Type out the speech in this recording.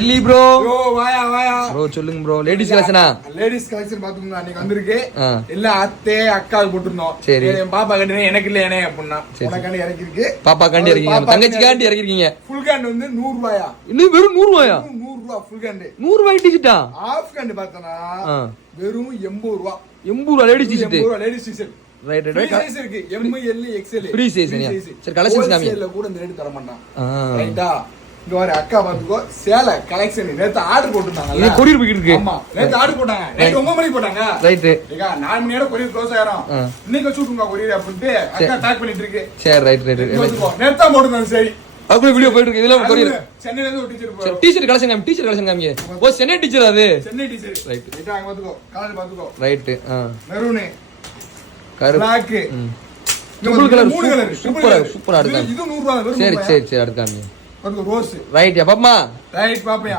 இல்லி bro வாயா bro சொல்லுங்க bro. Ladies கலெக்ஷனா? Ladies collection பாத்துக்கோங்க. அன்னைக்கு வந்திருக்கு எல்லாம் அத்தை அக்கா போட்டுருந்தோம். சரி என் பாப்பா கண்டு எனக்கு இல்ல ஏனே அப்படின்னா உனக்காண்டி இறக்கி இருக்கு. பாப்பா காண்டி இறக்கீங்க, தங்கச்சிக்காண்டி இறக்கிருக்கீங்க. ஃபுல் கேண்ட் வந்து 100 ரூபாயா? இன்னும் வெறும் 100 ரூபாயா? 100 ரூபாய் ஃபுல் கேண்ட். 100 ரூபாய் டிஷர்ட்டா? ஹாஃப் கேண்ட் பார்த்தனா வெறும் 80 ரூபாய். 80 ரூபாய் லேடிஸ் டிஷர்ட். 80 ரூபாய் ladies T shirt. Right right. Size இருக்கு M L XL. Free size நீங்க. சரி கலெக்ஷன்ஸ் காமிங்க. இல்ல கூட இந்த ரேட் தர மாட்டான். ரைட்டா? இங்க வர அக்கா பாத்துக்கோ சேலை கலெக்ஷன் நேத்து ஆர்டர் போட்டுட்டாங்க. இது கொரியர் போயிட்டு இருக்கு. ஆமா நேத்து ஆர்டர் போட்டாங்க. நைட் 9 மணிக்கு போட்டாங்க. ரைட். ஏகா 4 மணியோட கொரியர் க்ளோஸ் ஆயிரும். இன்னைக்கு ஷூட்டுங்க கொரியர் அப்படிட்டு அக்கா டாக் பண்ணிட்டு இருக்கு. சரி ரைட் ரைட். நேத்து தான் போட்டுட்டாங்க. சரி அப்படியே வீடியோ போயிட்டு இருக்கு. இதெல்லாம் கொரியர் சென்னையில இருந்து ஒரு டீச்சர் போறாரு. டீச்சர் கலெக்ஷன் காமி. டீச்சர் கலெக்ஷன் காமிங்க. ஓ சென்னை டீச்சர் அது. சென்னை டீச்சர். ரைட். இத அங்க பாத்துக்கோ. காலையில பாத்துக்கோ. ரைட். மெரூன் கருப்பு பிளாக் டபுள் கலர். மூணு கலர் சூப்பரா இருக்கு. இது 100 ரூபாய். சரி சரி சரி அடுத்து காமிங்க. பாத்துக்கோ ரோஸ். ரைட் பாப்பா. ரைட் பாப்பா.